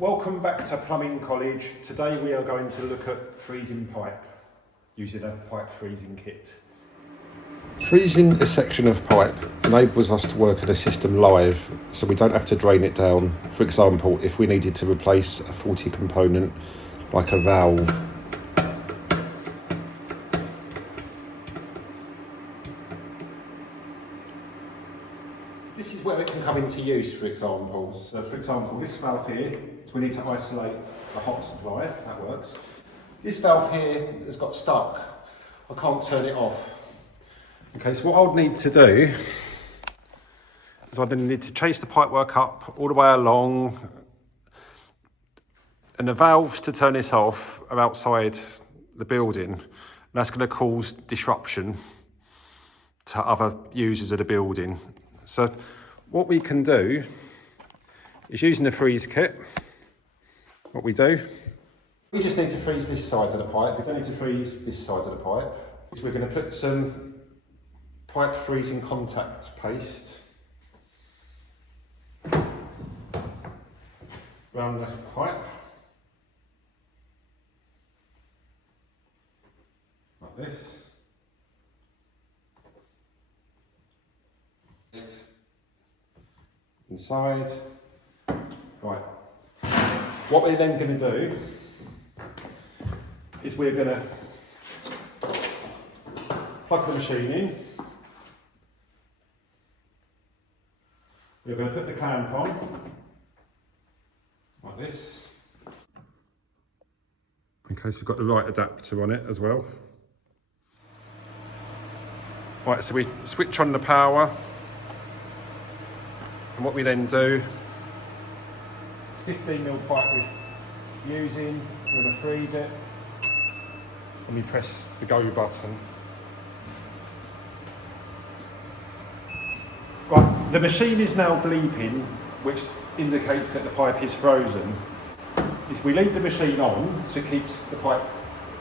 Welcome back to Plumbing College. Today we are going to look at freezing pipe using a pipe freezing kit. Freezing a section of pipe enables us to work in a system live, so we don't have to drain it down. For example, if we needed to replace a faulty component like a valve. This is where it can come into use, for example. So for example, this valve here, so we need to isolate the hot supply, that works. This valve here has got stuck. I can't turn it off. Okay, so what I'll need to do is I then need to chase the pipework up all the way along, and the valves to turn this off are outside the building, and that's going to cause disruption to other users of the building. So what we can do is, using the freeze kit, what we do, we just need to freeze this side of the pipe. We don't need to freeze this side of the pipe. So we're going to put some pipe freezing contact paste around the pipe, like this. Inside. Right. What we're then going to do is we're going to plug the machine in. We're going to put the clamp on, like this. Okay, so we've got the right adapter on it as well. Right, so we switch on the power. And what we then do, it's 15mm pipe we're using, we're going to freeze it, and we press the go button. Right, the machine is now bleeping, which indicates that the pipe is frozen. Is we leave the machine on, so it keeps the pipe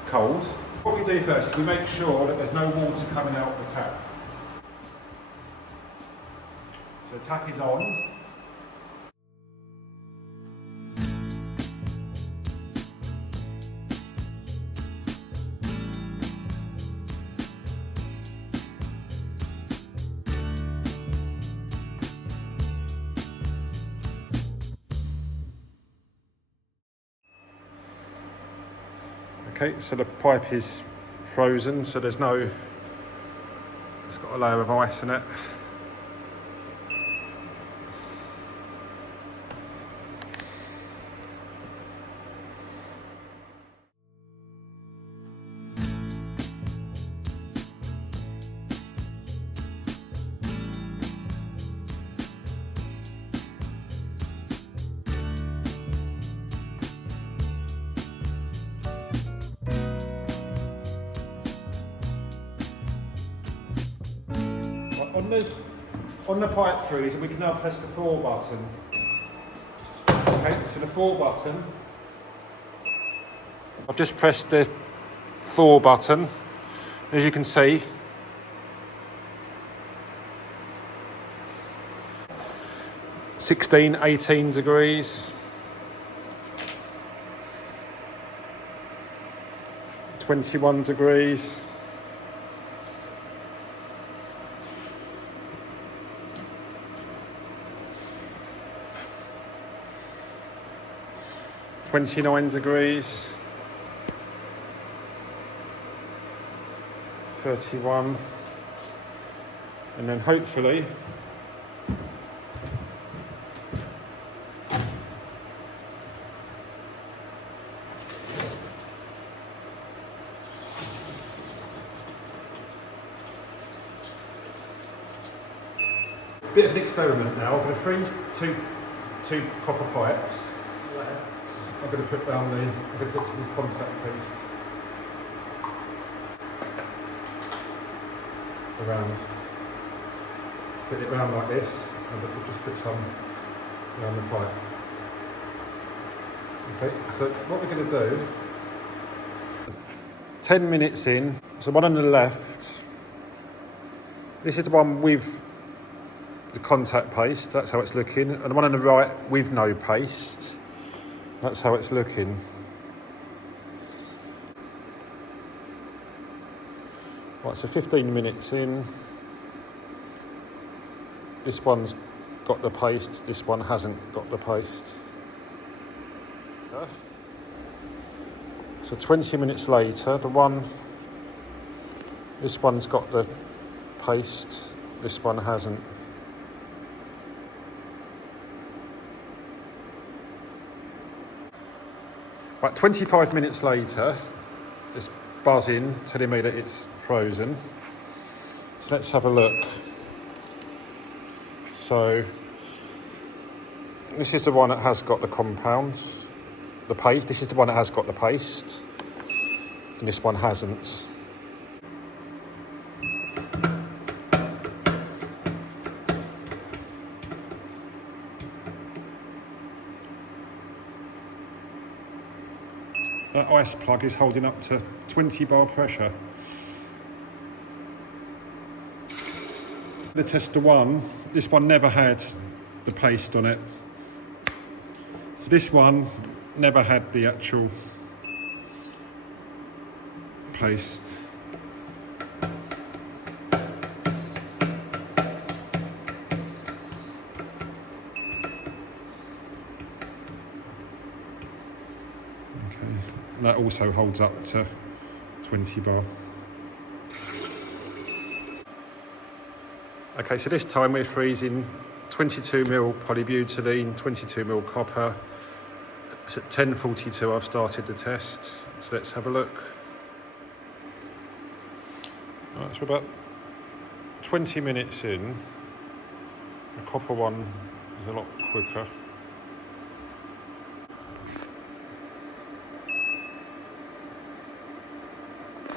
cold. What we do first is we make sure that there's no water coming out the tap. So the tap is on. Okay, so the pipe is frozen, so it's got a layer of ice in it. On the pipe freezer, we can now press the thaw button. Okay, so the thaw button. I've just pressed the thaw button. As you can see, (16, 18 degrees, 21 degrees. 29 degrees, 31, and then hopefully bit of an experiment now. I'm going to freeze two copper pipes. I'm going to put some contact paste around. Put it around like this, and we'll just put some around the pipe. Okay, so what we're going to do, 10 minutes in, so one on the left, this is the one with the contact paste, that's how it's looking, and the one on the right with no paste. That's how it's looking. Right, so 15 minutes in. This one's got the paste, this one hasn't got the paste. So 20 minutes later, this one's got the paste, this one hasn't. Right, 25 minutes later, it's buzzing, telling me that it's frozen. So let's have a look. So this is the one that has got the compound, the paste. This is the one that has got the paste, and this one hasn't. That ice plug is holding up to 20 bar pressure. The tester one, this one never had the paste on it. So this one never had the actual paste. And that also holds up to 20 bar. Okay, so this time we're freezing 22ml polybutylene, 22ml copper. It's at 10:42 I've started the test, so let's have a look. Right, so about 20 minutes in, the copper one is a lot quicker.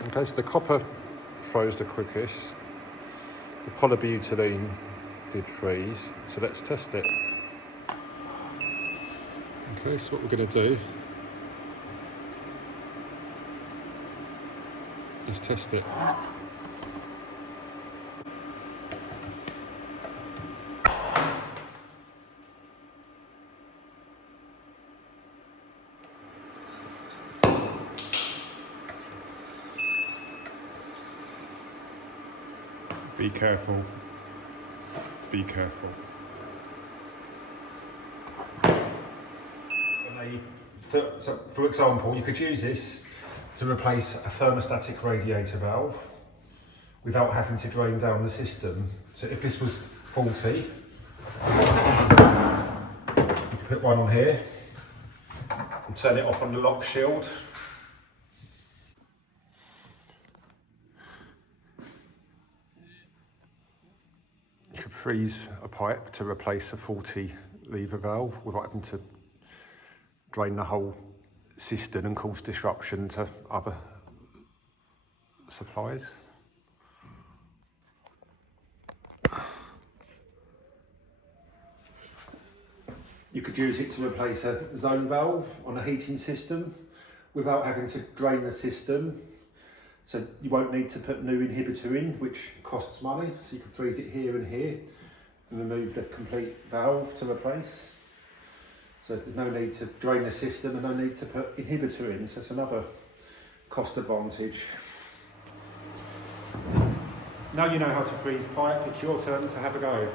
Okay, so the copper froze the quickest. The polybutylene did freeze, so let's test it. Okay, so what we're going to do is test it. Be careful. Be careful. So, for example, you could use this to replace a thermostatic radiator valve without having to drain down the system. So if this was faulty, you could put one on here and turn it off on the lock shield. You could freeze a pipe to replace a faulty lever valve without having to drain the whole system and cause disruption to other supplies. You could use it to replace a zone valve on a heating system without having to drain the system. So you won't need to put new inhibitor in, which costs money. So you can freeze it here and here and remove the complete valve to replace. So there's no need to drain the system and no need to put inhibitor in. So it's another cost advantage. Now you know how to freeze pipe, it's your turn to have a go.